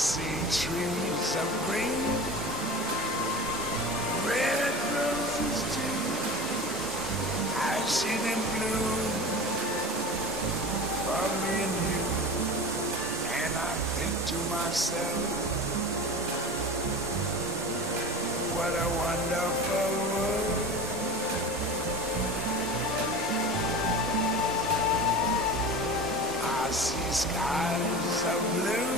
see trees of green, red roses too. I see them bloom for me and you. And I think to myself, what a wonderful world. I see skies of blue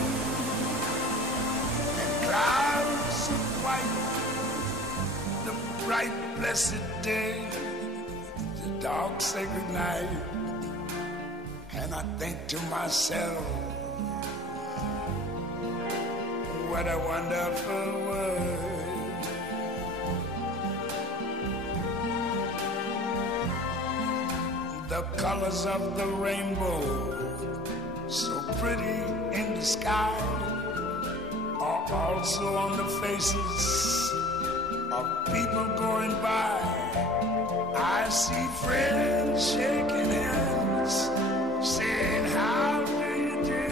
and clouds of white, the bright blessed day, the dark sacred night. And I think to myself, what a wonderful world. The colors of the rainbow, so pretty in the sky, are also on the faces of people going by. I see friends shaking hands, saying, how do you do?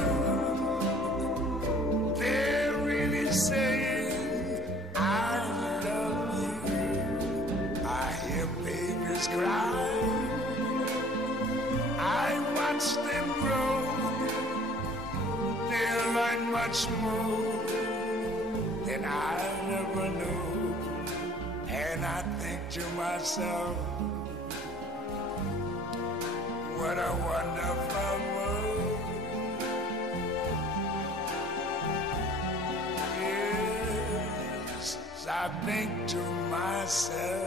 They're really saying, I love you. I hear babies cry, I watch them grow. They'll learn much more than I never knew. And I think to myself, what a wonderful world. Yes, I think to myself,